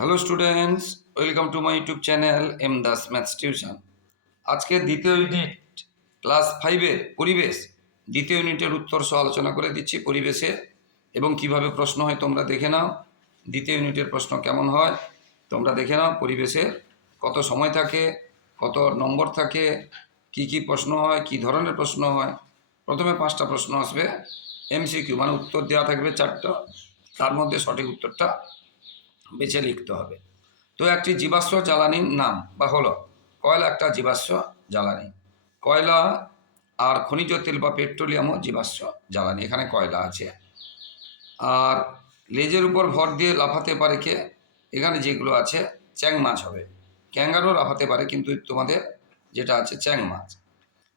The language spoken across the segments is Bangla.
Hello students welcome to my YouTube channel M Das maths tuition আজকে দ্বিতীয় ইউনিট ক্লাস ফাইভের পরিবেশ। দ্বিতীয় ইউনিটের উত্তর সহ আলোচনা করে দিচ্ছি পরিবেশে এবং কীভাবে প্রশ্ন হয় তোমরা দেখে নাও। দ্বিতীয় ইউনিটের প্রশ্ন কেমন হয় তোমরা দেখে নাও। পরিবেশে কত সময় থাকে, কত নম্বর থাকে, কি কি প্রশ্ন হয়, কি ধরনের প্রশ্ন হয়। প্রথমে পাঁচটা প্রশ্ন আসবে। এমসিকিউ মানে উত্তর দেওয়া থাকবে চারটা। তার মধ্যে সঠিক উত্তরটা বেছে লিখতে হবে। তো একটি জীবাশ্ম জ্বালানির নাম বা হলো, কয়লা একটা জীবাশ্ম জ্বালানি। কয়লা আর খনিজ তেল বা পেট্রোলিয়ামও জীবাশ্ম জ্বালানি, এখানে কয়লা আছে। আর লেজের উপর ভর দিয়ে লাফাতে পারে কে? এখানে যেগুলো আছে, চ্যাং মাছ হবে। ক্যাঙ্গারও লাফাতে পারে, কিন্তু তোমাদের যেটা আছে, চ্যাং মাছ।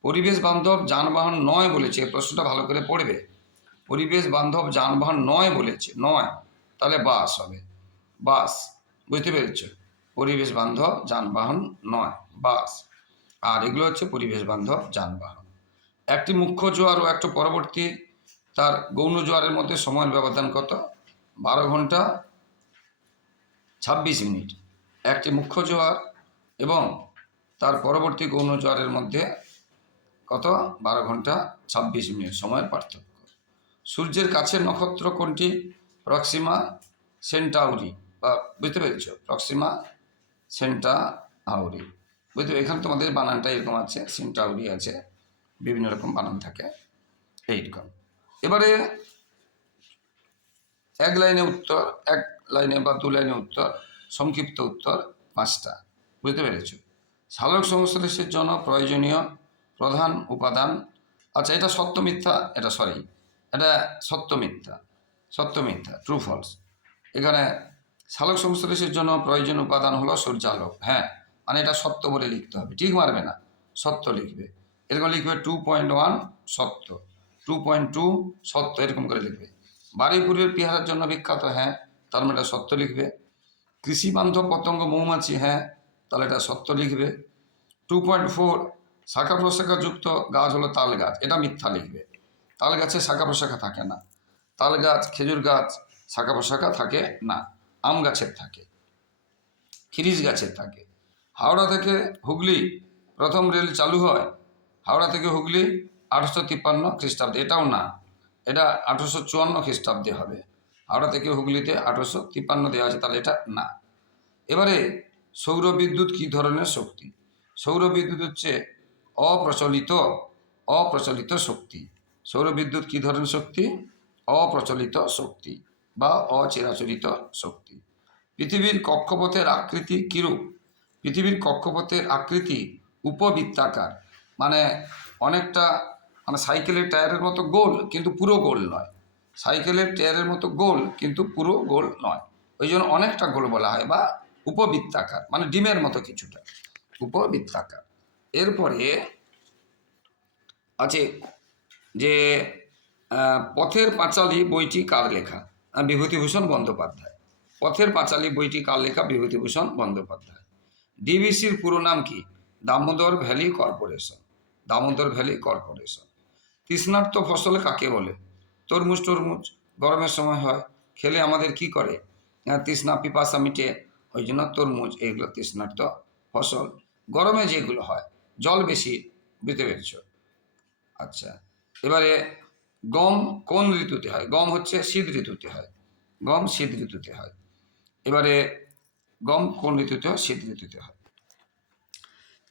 পরিবেশ বান্ধব যানবাহন নয় বলেছে, প্রশ্নটা ভালো করে পড়বে। পরিবেশ বান্ধব যানবাহন নয় বলেছে, নয়, তাহলে বাস হবে। বাস, বুঝতে পেরেছ? পরিবেশ বান্ধব যানবাহন নয়, বাস। আর এগুলো হচ্ছে পরিবেশ বান্ধব যানবাহন। একটি মুখ্য জোয়ার ও একটা পরবর্তী, তার গৌণ জোয়ারের মধ্যে সময়ের ব্যবধান কত? বারো ঘণ্টা ছাব্বিশ মিনিট। একটি মুখ্য জোয়ার এবং তার পরবর্তী গৌণ জোয়ারের মধ্যে কত? বারো ঘণ্টা ছাব্বিশ মিনিট সময়ের পার্থক্য। সূর্যের কাছের নক্ষত্র কোনটি? Proxima Centauri. বা বুঝতে পেরেছ? প্রক্সিমা সেন্টা আউরি বুঝতে এখানে তোমাদের বানানটা এরকম আছে সেন্টাউরি আছে। বিভিন্ন রকম বানান থাকে। এইরকম। এবারে এক লাইনে উত্তর, এক লাইনে বা দু লাইনে উত্তর, সংক্ষিপ্ত উত্তর পাঁচটা। বুঝতে পেরেছ? সালোক সংশ্লেষের জন্য প্রয়োজনীয় প্রধান উপাদান। আচ্ছা এটা সত্য, মিথ্যা? এটা সরি এটা সত্য, মিথ্যা। সত্য, মিথ্যা। ট্রু ফলস এখানে সালোক সংশ্লেষের জন্য প্রয়োজন উপাদান হলো সূর্যালোক। হ্যাঁ মানে এটা সত্য বলে লিখতে হবে। ঠিক মারবে না। সত্য লিখবে। এরকম লিখবে টু পয়েন্ট ওয়ান সত্য। টু পয়েন্ট টু সত্য এরকম করে লিখবে। বাড়িপুরের পেয়ারার জন্য বিখ্যাত হ্যাঁ তার মানে এটা সত্য লিখবে। কৃষি বান্ধব পতঙ্গ মৌমাছি হ্যাঁ তাহলে এটা সত্য লিখবে। টু পয়েন্ট ফোর শাখা প্রশাখা যুক্ত গাছ হলো তাল গাছ, এটা মিথ্যা লিখবে। তাল গাছে শাখা প্রশাখা থাকে না। তাল গাছ, খেজুর গাছ, শাখা প্রশাখা থাকে না। আম গাছের থাকে খিরিস গাছের থাকে। হাওড়া থেকে হুগলি প্রথম রেল চালু হয়, হাওড়া থেকে হুগলি আঠারোশো তিপ্পান্ন খ্রিস্টাব্দে। এটাও না, এটা আঠারোশো চুয়ান্ন খ্রিস্টাব্দে হবে। হাওড়া থেকে হুগলিতে আঠারোশো তিপ্পান্ন দেওয়া আছে, তাহলে এটা না। এবারে সৌর বিদ্যুৎ কী ধরনের শক্তি? সৌর বিদ্যুৎ হচ্ছে অপ্রচলিত অপ্রচলিত শক্তি। সৌর বিদ্যুৎ কী ধরনের শক্তি? অপ্রচলিত শক্তি। বা অচিরাচরিত শক্তি। পৃথিবীর কক্ষপথের আকৃতি কীরূপ? পৃথিবীর কক্ষপথের আকৃতি উপবৃত্তাকার। মানে অনেকটা মানে সাইকেলের টায়ারের মতো গোল, কিন্তু পুরো গোল নয়। সাইকেলের টায়ারের মতো গোল, কিন্তু পুরো গোল নয়। ওই জন্য অনেকটা গোল বলা হয়, বা উপবৃত্তাকার মানে ডিমের মতো কিছুটা। উপবৃত্তাকার। এরপরে আছে যে পথের পাঁচালী বইটি কার লেখা? বিভূতিভূষণ বন্দ্যোপাধ্যায়। পথের পাঁচালী বইটি কার লেখা? বিভূতিভূষণ বন্দ্যোপাধ্যায়। ডিবিসির পুরো নাম কি? Damodar valley corporation. Damodar valley corporation. তৃষ্ণার্ত ফসল কাকে বলে? তরমুজ টরমুজ গরমের সময় হয়, খেলে আমাদের কি করে? তৃষ্ণা পিপাসা মিটে, ওই জন্য তরমুজ এইগুলো তৃষ্ণার্ত ফসল। গরমে যেগুলো হয়, জল বেশি, বুঝতে পেরেছ? আচ্ছা এবারে গম কোন ঋতুতে হয়? গম হচ্ছে শীত ঋতুতে হয়। গম শীত ঋতুতে হয়। এবারে গম কোন ঋতুতে হয়? শীত ঋতুতে হয়।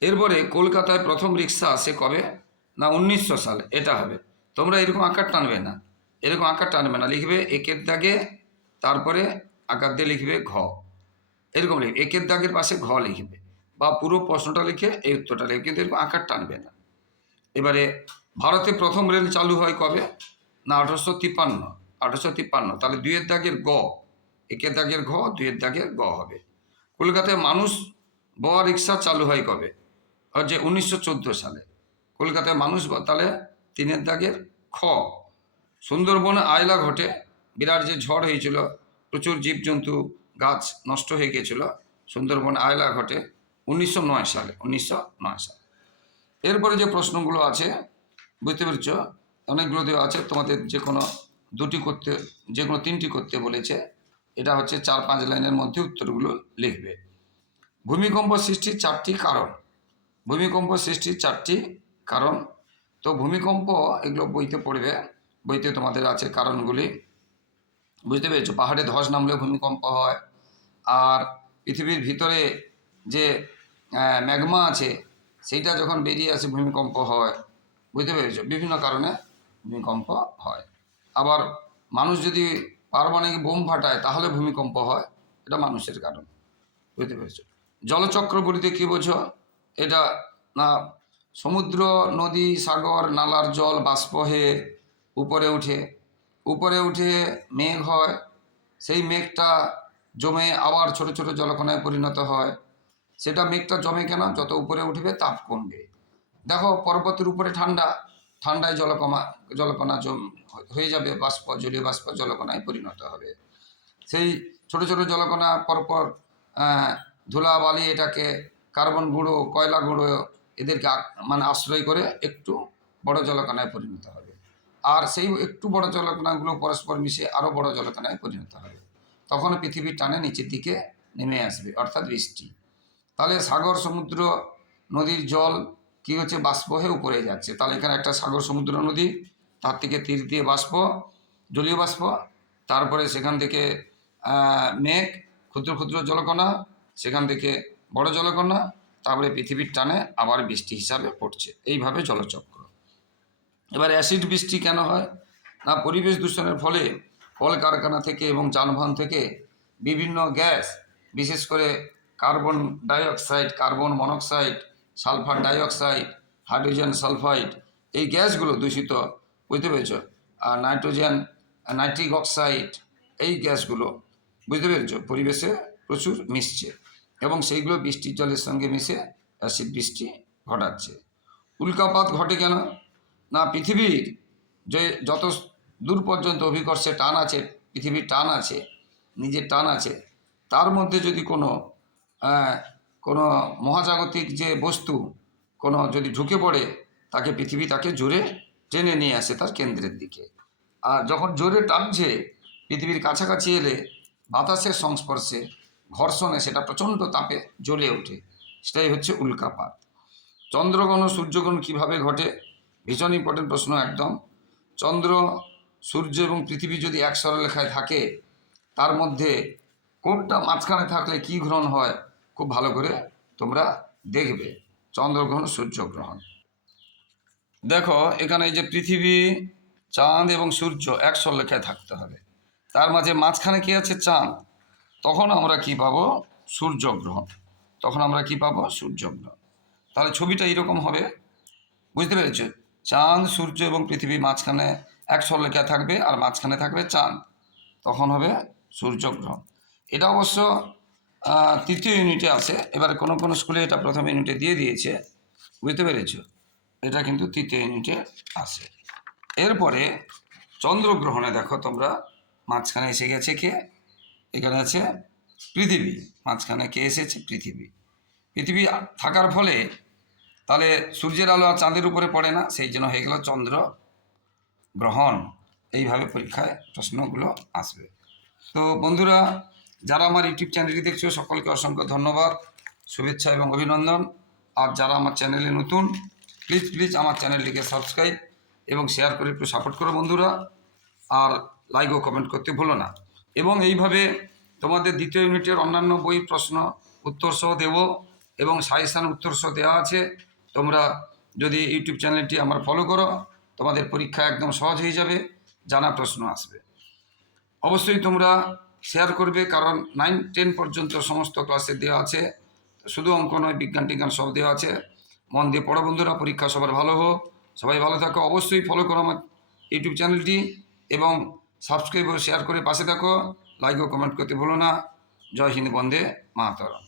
এরপরে কলকাতায় প্রথম রিক্সা আসে কবে? না, উনিশশো সালে, এটা হবে। তোমরা এরকম আকার টানবে না। এরকম আকার টানবে না। লিখবে একের দাগে, তারপরে আকার দিয়ে লিখবে ঘ। এরকম লিখবে। একের দাগের পাশে ঘ লিখবে। বা পুরো প্রশ্নটা লিখে এই উত্তরটা লিখবে। কিন্তু এরকম আকার টানবে না। এবারে ভারতে প্রথম রেল চালু হয় কবে? না, আঠারোশো তিপ্পান্ন আঠারোশো তিপ্পান্ন। তাহলে দুইয়ের দাগের গ। একের দাগের ঘ, দুইয়ের দাগের গ হবে। কলকাতায় মানুষ ব রিক্সা চালু হয় কবে? যে উনিশশো চোদ্দ সালে। কলকাতায় মানুষ তাহলে তিনের দাগের খ। সুন্দরবনে আয়লা ঘটে। বিরাট যে ঝড় হয়েছিল, প্রচুর জীবজন্তু, গাছ নষ্ট হয়ে গিয়েছিল সুন্দরবন আয়লা ঘটে উনিশশো নয় সালে, উনিশশো নয় সালে। এরপরে যে প্রশ্নগুলো আছে বুঝতে পেরেছ? অনেকগুলো দেওয়া আছে, তোমাদের যে কোনো দুটি করতে যে কোনো তিনটি করতে বলেছে। এটা হচ্ছে চার পাঁচ লাইনের মধ্যে উত্তরগুলো লিখবে। ভূমিকম্প সৃষ্টির চারটি কারণ। ভূমিকম্প সৃষ্টির চারটি কারণ। তো ভূমিকম্প, এগুলো বইতে পড়বে। বইতে তোমাদের আছে কারণগুলি। বুঝতে পেরেছ? পাহাড়ে ধস নামলে ভূমিকম্প হয়। আর পৃথিবীর ভিতরে যে ম্যাগমা আছে, সেইটা যখন বেরিয়ে আসে, ভূমিকম্প হয়। বুঝতে পেরেছ? বিভিন্ন কারণে ভূমিকম্প হয়। আবার মানুষ যদি পারমাণবিক বোম ফাটায়, তাহলে ভূমিকম্প হয়। এটা মানুষের কারণ। বুঝতে পেরেছ? জলচক্র বলতে কী বোঝো? এটা না সমুদ্র, নদী, সাগর, নালার জল, বাষ্প হয়ে উপরে উঠে। উপরে উঠে মেঘ হয়। সেই মেঘটা জমে আবার ছোট ছোট জলকণায় পরিণত হয়। সেটা মেঘটা জমে কেন? যত উপরে উঠবে, তাপ কমবে। দেখো পর্বতের উপরে ঠান্ডা, ঠান্ডায় জলকমা, জলকণা জম, হয়ে যাবে, বাষ্প, জলীয় বাষ্প জলকণায় পরিণত হবে। সেই ছোট ছোট জলকণা পরপর ধুলা, বালি এটাকে কার্বন গুঁড়ো, কয়লা গুঁড়ো এদেরকে মানে আশ্রয় করে একটু বড় জলকণায় পরিণত হবে। আর সেই একটু বড় জলকণাগুলো পরস্পর মিশে আরও বড় জলকণায় পরিণত হবে। তখন পৃথিবীর টানে নিচের দিকে নেমে আসবে, অর্থাৎ বৃষ্টি। তাহলে সাগর, সমুদ্র, নদীর জল কি হচ্ছে? বাষ্প হয়ে উপরে যাচ্ছে। তাহলে এখানে একটা সাগর সমুদ্র নদী, তার থেকে তীর দিয়ে বাষ্প, জলীয় বাষ্প, তারপরে সেখান থেকে মেঘ, ক্ষুদ্র ক্ষুদ্র জলকণা, সেখান থেকে বড় জলকণা, তারপরে পৃথিবীর টানে আবার বৃষ্টি হিসাবে পড়ছে। এইভাবে জলচক্র। এবার অ্যাসিড বৃষ্টি কেন হয়? না, পরিবেশ দূষণের ফলে কলকারখানা থেকে এবং যানবাহন থেকে বিভিন্ন গ্যাস, বিশেষ করে carbon dioxide, carbon monoxide sulphur dioxide, hydrogen sulphide, এই গ্যাসগুলো দূষিত, বুঝতে পেরেছ? আর নাইট্রোজেন, নাইট্রিক অক্সাইড, এই গ্যাসগুলো, বুঝতে পেরেছ? পরিবেশে প্রচুর মিশছে এবং সেইগুলো বৃষ্টির জলের সঙ্গে মিশে অ্যাসিড বৃষ্টি ঘটাচ্ছে। উল্কাপাত ঘটে কেন? না, পৃথিবীর যে যত দূর পর্যন্ত অভিকর্ষে টান আছে, পৃথিবীর টান আছে, নিজের টান আছে, তার মধ্যে যদি কোনো কোনো মহাজাগতিক যে বস্তু কোনো যদি ঢুকে পড়ে, তাকে পৃথিবী তাকে জোরে টেনে নিয়ে আসে তার কেন্দ্রের দিকে। আর যখন জোরে টানছে, পৃথিবীর কাছাকাছি এলে বাতাসের সংস্পর্শে ঘর্ষণে সেটা প্রচণ্ড তাপে জ্বলে ওঠে। সেটাই হচ্ছে উল্কাপাত। চন্দ্রগ্রহণ ও সূর্যগ্রহণ কীভাবে ঘটে? ভীষণ ইম্পর্টেন্ট প্রশ্ন একদম। চন্দ্র, সূর্য এবং পৃথিবী যদি এক সরলরেখায় থাকে, তার মধ্যে কোনটা মাঝখানে থাকলে কি গ্রহণ হয়? খুব ভালো করে তোমরা দেখবে। চন্দ্রগ্রহণ, সূর্যগ্রহণ। দেখো, এখানে যে পৃথিবী, চাঁদ এবং সূর্য এক সরলরেখায় থাকতে হবে। তার মাঝে মাঝখানে কি আছে? চাঁদ। তখন আমরা কি পাবো? সূর্যগ্রহণ। তখন আমরা কি পাবো? সূর্যগ্রহণ। তাহলে ছবিটা এরকম হবে। বুঝতে পেরেছ? চাঁদ, সূর্য এবং পৃথিবী মাঝখানে এক সরলরেখায় থাকবে আর মাঝখানে থাকবে চাঁদ। তখন হবে সূর্যগ্রহণ। এটা অবশ্য তৃতীয় ইউনিটে আছে। এবারে কোনো কোনো স্কুলে এটা প্রথম ইউনিটে দিয়ে দিয়েছে। বুঝতে পেরেছ? এটা কিন্তু তৃতীয় ইউনিটে আছে। এরপরে চন্দ্রগ্রহণে দেখো তোমরা, মাঝখানে এসে গেছে কে? এখানে আছে পৃথিবী। মাঝখানে কে এসেছে? পৃথিবী। পৃথিবী থাকার ফলে তাহলে সূর্যের আলো আর চাঁদের উপরে পড়ে না, সেই জন্য হয়ে গেল চন্দ্র গ্রহণ এইভাবে পরীক্ষায় প্রশ্নগুলো আসবে। তো বন্ধুরা যারা আমার ইউটিউব চ্যানেলটি দেখছ, সকলকে অসংখ্য ধন্যবাদ, শুভেচ্ছা এবং অভিনন্দন। আর যারা আমার চ্যানেলে নতুন প্লিজ প্লিজ আমার চ্যানেলটিকে সাবস্ক্রাইব এবং শেয়ার করে একটু সাপোর্ট করো বন্ধুরা। আর লাইক ও কমেন্ট করতে ভুলো না। এবং এইভাবে তোমাদের দ্বিতীয় ইউনিটের অন্যান্য বই প্রশ্ন, উত্তর সহ দেব এবং সাজেশান উত্তর সহ দেওয়া আছে। তোমরা যদি ইউটিউব চ্যানেলটি আমার ফলো করো, তোমাদের পরীক্ষা একদম সহজ হয়ে যাবে, জানা প্রশ্ন আসবে। অবশ্যই তোমরা শেয়ার করবে, কারণ নাইন টেন পর্যন্ত সমস্ত ক্লাসে দেওয়া আছে। শুধু অঙ্ক নয়, বিজ্ঞান টিজ্ঞান সব দেওয়া আছে। মন দিয়ে পড়ো বন্ধুরা, পরীক্ষা সবার ভালো হোক। সবাই ভালো থাকো, অবশ্যই ফলো করো আমার ইউটিউব চ্যানেলটি এবং সাবস্ক্রাইব ও শেয়ার করে পাশে থাকো। লাইক ও কমেন্ট করতে ভুলো না। জয় হিন্দ, বন্দে মাতরম।